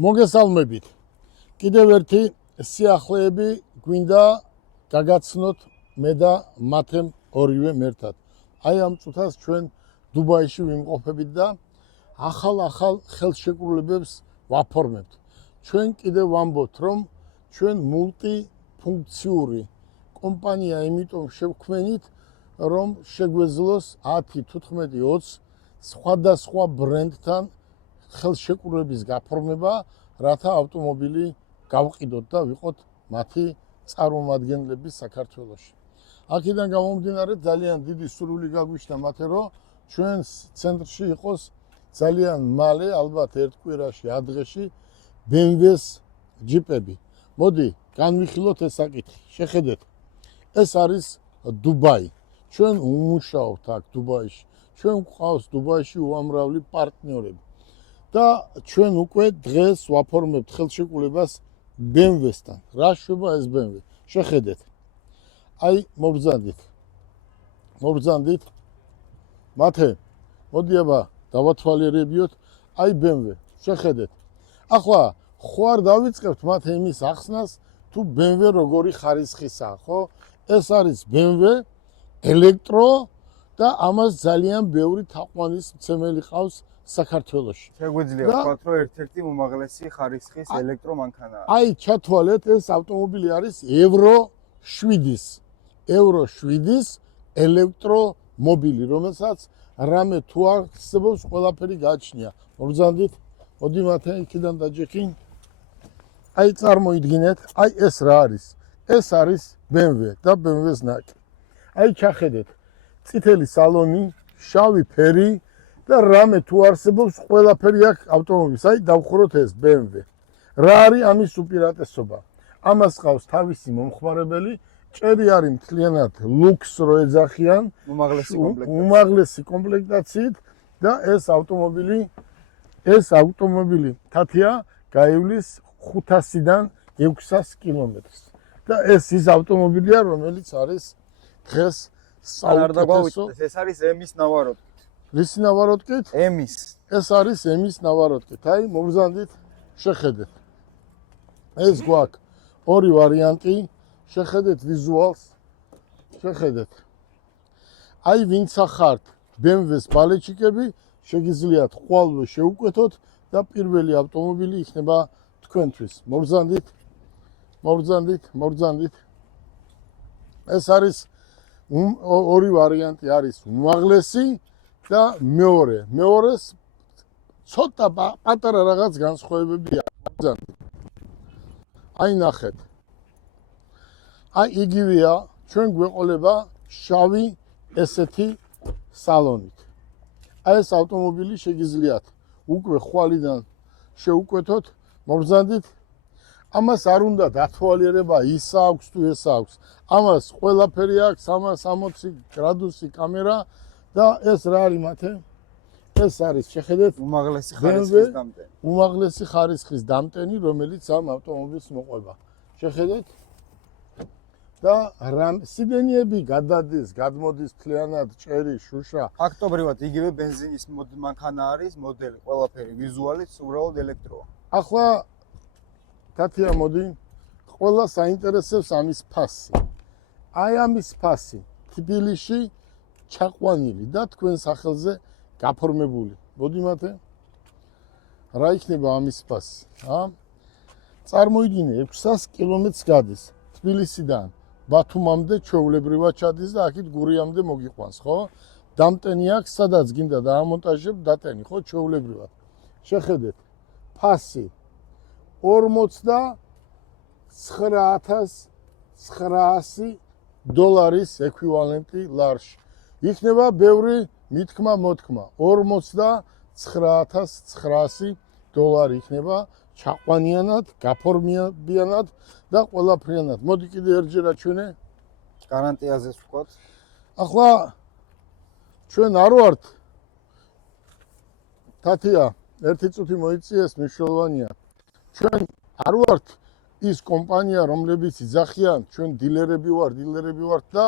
მოგესალმებით. კიდევ ერთი სიახლეები გვინდა გაგაცნოთ მე და მათემ ორივე მერთად. აი ამ წუთას ჩვენ დუბაიში ვიმყოფებით და ახალ ხელშეკრულებებს ვაფორმებთ. ჩვენ კიდევ ვამბობთ, რომ ჩვენ მულტიფუნქციური კომპანია იმიტომ შევქმნით, რომ შეგვეძლოს 10, 15, 20 სხვადასხვა ბრენდთან ხელშეკრულების გაფორმება, რათა ავტომობილი გავყიდოთ და ვიყოთ მათი წარმომადგენლები საქართველოში. აქედან გამომდინარე ძალიან დიდი სურვილი გაგვიშთა მათე, რომ ჩვენს ცენტრში იყოს ძალიან მალე, ალბათ ერთ კვირაში, 10 დღეში BMW-ს ჯიპები. მოდი, განვიხილოთ ეს საკითხი. შეხედეთ. ეს არის დუბაი. ჩვენ უმუშაობთ აქ დუბაიში. ჩვენ გვყავს დუბაიში უამრავი პარტნიორები. და ჩვენ უკვე დღეს ვაფორმებთ ხელშეკრულებას BMW-სთან. რა შვება ეს BMW? შეხედეთ. აი, მობრძანდით. მათე, მოდი აბა დავათვალიერებიოთ. აი BMW, შეხედეთ. ახლა ხო არ დავიწყებთ მათე იმის ახსნას, თუ BMW როგორი ხარისხისაა, ხო? ეს არის BMW ელექტრო და ამას ძალიან ბევრი თაყვანისმცემელი ყავს საქართველოში. შეგვიძლია ვთქვათ, რომ ერთ-ერთი უმაღლესი ხარისხის ელექტრომანქანაა. აი, ჩათვალეთ, ეს ავტომობილი არის Euro 7-ის ელექტრომობილი, რომელსაც რამე თუ არსებობს, ყველაფერი გააჩნია. მოგზანდით, მოდი მათე იქიდან დაჯექინ. აი, წარმოიდგინეთ, აი ეს რა არის? ეს არის BMW და BMW-ს ნაკი. აი, ჩახედეთ. წითელი სალონი, შავი ფერი და რამე თუ არსებობს ყველაფერი აქვს ავტომობილს. აი დავხუროთ ეს BMW. რა არის ამის უპირატესობა? ამას ყავს თავისი მომხმარებელი, ჭერი არის მთლიანად ლუქს რო ეძახიან, უმაღლესი კომპლექტაციით და ეს ავტომობილი თათია გაივლის 500-დან 600 კილომეტრს. და ეს ის ავტომობილია, რომელიც არის დღეს საუკეთესო. ეს არის M-ის ნავაროტკით. რისი ნავაროტკით? M-ის. ეს არის M-ის ნავაროტკით. აი, მოგზანდით, შეხედეთ. ეს გვაქვს ორი ვარიანტი, შეხედეთ ვიზუალს. შეხედეთ. აი, ვინც ახართ BMW-ს ბალეჩიკები, შეგიძლიათ ხვალვე შეუკვეთოთ და პირველი ავტომობილი იქნება თქვენთვის. მოგზანდით. ეს არის ორი ვარიანტი არის უმაღლესი და მეორეს ცოტა პატარა რაღაც განსხვავებები აქვს. აი ნახეთ. აი იგივეა, ჩვენ გვეყოლება შავი ესეთი სალონით. აი ეს ავტომობილი შეგიძლიათ უკვე ხვალიდან შეუკვეთოთ. მოგზანდით. ამას არ უნდა დათვალიერება ის აქვს თუ ეს აქვს. ამას ყველაფერი აქვს, 360 გრადუსი კამერა და ეს რა არის მათე? ეს არის, შეხედეთ, უმაღლესი ხარისხის დამტენი, რომელიც ამ ავტომობილს მოყვება. შეხედეთ. და სიდენიები გადადის, გადმოდის მთლიანად ჭერი, შუშა. ფაქტობრივად იგივე ბენზინის მანქანა არის, მოდელი, ყველაფერი, ვიზუალით უბრალოდ ელექტროა. ახლა თათია მოდი, ყველა საინტერესებს ამის ფასი. აი ამის ფასი თბილისში ჩაყვანილი და თქვენ სახელზე გაფორმებული. მოდი მათე. რა იქნება ამის ფასი? წარმოიდგინე 600 კილომეტრს გადის თბილისიდან ბათუმამდე ჩვეულებრივად ჩადის და აქეთ გურიამდე მოგიყვანს, ხო? დამტენი აქვს, სადაც გინდა დაამონტაჟებ, დატენი, ხო, ჩვეულებრივად. შეხედეთ. ფასი $49,900 ეკვივალენტი ლარში. იქნება ბევრი მითქმა მოთქმა. $49,900 იქნება ჩაყვანიანად, გაფორმებიანად და ყველაფრიანად. მოდი კიდე ერთჯერ აჩვენე. გარანტიაზე ვთქვათ. ახლა ჩვენ არ ვართ თათია, ერთი წუთი მოიწიეს, მნიშვნელოვანია. ჩვენ არ ვართ ის კომპანია, რომლებიც იძახიან, ჩვენ დილერები ვართ და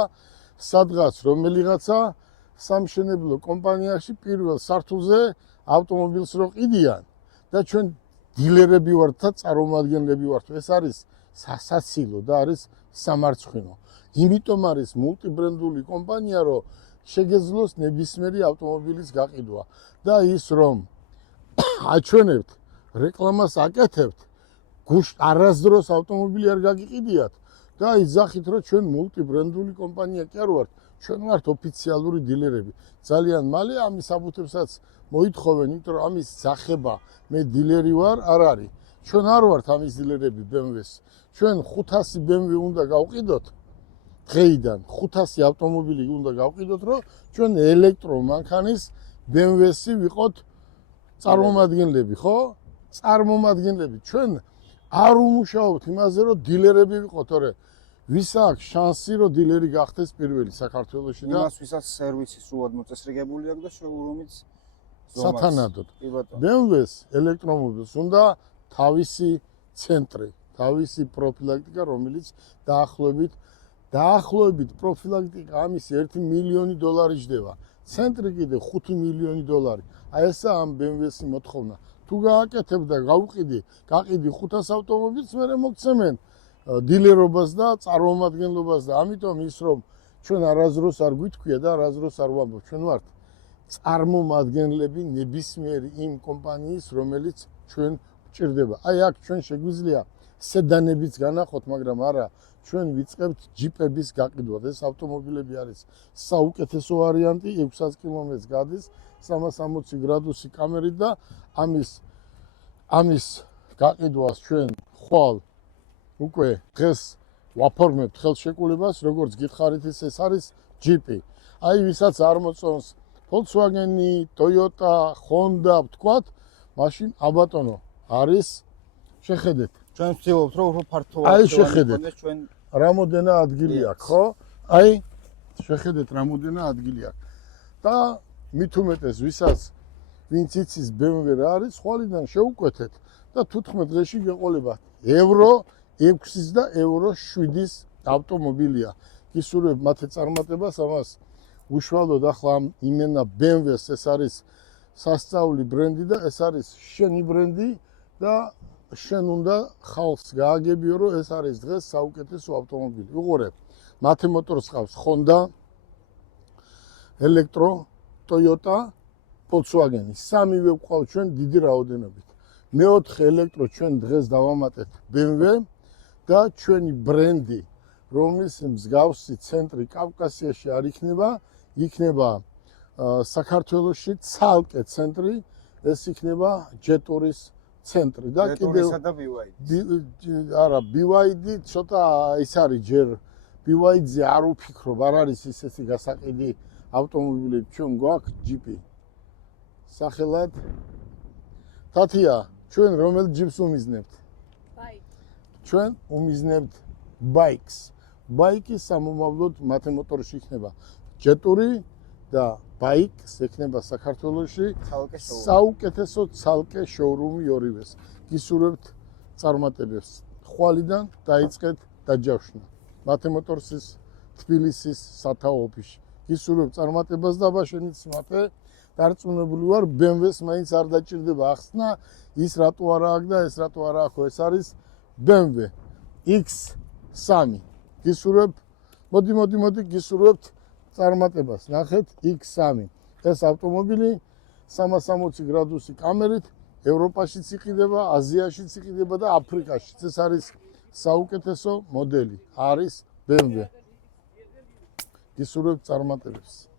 სადღაც რომელიღაცა სამშენებლო კომპანიაში პირველ სართულზე ავტომობილს რო ყიდიან და ჩვენ დილერები ვართ და წარმომადგენლები ვართ. ეს არის სასაცილო და არის სამარცხვინო. იმიტომ არის მულტიბრენდული კომპანია, რომ შეგეძლოს ნებისმიერი ავტომობილის გაყიდვა და ის რომ აჩვენებთ, რეკლამას აკეთებთ, არასდროს ავტომობილი არ გაგიყიდიათ და იძახით, რომ ჩვენ მულტიბრენდული კომპანია კი არ ვართ, ჩვენ ვართ ოფიციალური დილერები. ძალიან მალე ამის აბუთებსაც მოითხოვენ, იმიტომ რომ ამის ძახება მე დილერი ვარ, არ არის. ჩვენ არ ვართ ამის დილერები BMW-ს. ჩვენ 500 BMW უნდა გავყიდოთ. დღეიდან 500 ავტომობილი უნდა გავყიდოთ, რომ ჩვენ ელექტრომანქანის BMW-ს ვიყოთ წარმომადგენლები, ხო? წარმომადგენლები. ჩვენ არ უმუშაობთ იმაზე, რომ დილერები ვიყოთ, თორე ვის აქვს შანსი, რომ დილერი გახდეს პირველი საქართველოში და იმას ვისაც სერვისი სულად მოწესრიგებული აქვს და შოურუმიც სათანადოდ. კი ბატონო. BMW-ს ელექტრომობილს უნდა თავისი ცენტრი, თავისი პროფილაქტიკა, რომელიც დაახლოებით პროფილაქტიკა ამის 1 მილიონი დოლარი ჯდება. ცენტრი კიდე 5 მილიონი დოლარი. აი ესა ამ BMW-ს მოთხოვნა. თუ გააკეთებ და გაყიდი 500 ავტომობილს, მერე მოგცემენ დილერობას და წარმომადგენლობას და ამიტომ ის რომ ჩვენ არასდროს არ გვითქვია და არასდროს არ ვამბობ, ჩვენ ვართ წარმომადგენლები ნებისმიერი იმ კომპანიის, რომელიც ჩვენ გვჭირდება. აი აქ ჩვენ შეგვიძლია სედანებიც განახოთ, მაგრამ არა, ჩვენ ვიწყებთ ჯიპების გაყიდვას. ეს ავტომობილები არის საუკეთესო ვარიანტი, 600 კმ-ს გადის, 360 გრადუსი კამერით და ამის გაყიდვას ჩვენ ხვალ უკვე დღეს ვაფორმებთ ხელშეკრულებას, როგორც გითხარით, ეს არის ჯიპი. აი ვისაც არ მოწონს Volkswagen-ი, Toyota, Honda, ვთქვათ, მაშინ აბატონო არის შეხედეთ. ჩვენ ვცდილობთ, რომ უფრო ფართო აი შეხედეთ. ჩვენ რამოდენა ადგილი აქვს, ხო? აი შეხედეთ რამოდენა ადგილი აქვს. და მით უმეტეს ვისაც ვინც იცის BMW რა არის, ხვალიდან შეუკვეთეთ და 15 დღეში გეყოლებათ. Euro 6-ის და Euro 7-ის ავტომობილია. გისურვებ მათი წარმატებას, ამას უშუალოდ ახლა იმენა BMW-ს ეს არის სასწაული ბრენდი და ეს არის შენი ბრენდი და შენ უნდა ხალხს გააგებიო, რომ ეს არის დღეს საუკეთესო ავტომობილი. უყურებ, მათი მოტორს ყავს Honda, ელექტრო, Toyota, Volkswagen-ი. სამივე ყავს ჩვენ დიდი რაოდენობით. მეოთხე ელექტრო ჩვენ დღეს დავამატეთ BMW და ჩვენი ბრენდი, რომლის მსგავსი ცენტრი კავკასიაში არ იქნება საქართველოში ცალკე ცენტრი, ეს იქნება ჯეტურის ცენტრი და კიდევ არა BYD ცოტა ის არის ჯერ BYD-ზე არ ვფიქრობ, არ არის ისეთი გასაყიდი ავტომობილები, ჩვენ გვაქვს ჯიპი. სახელად თათია, ჩვენ რომელ ჯიპს უმიზნებთ? ჩვენ უმიზნებთ ბაიკს. ბაიკის სამომავლოდ მათი მოტორში იქნება ჯეტური და ბაიკს ექნება საქართველოში საუკეთესო ცალკე შოურუმი ორივეს. გისურვებთ წარმატებებს. ხვალიდან დაიწყეთ დაჯავშნა. მათი მოტორსის თბილისის სათაო ოფისში. გისურვებთ წარმატებას და აბაშენიც მათე დარწმუნებული ვარ, BMW-ს მაინც არ დაჭირდება ახსნა, ის რატო არა აქვს და ეს რატო არა აქვს, ეს არის BMW X3. გისურვებთ, მოდი გისურვებთ წარმატებას. ნახეთ X3. ეს ავტომობილი 360 გრადუსი კამერით ევროპაშიც იყიდება, აზიაშიც იყიდება და აფრიკაშიც. ეს არის საუკეთესო მოდელი. არის BMW. გისურვებთ წარმატებებს.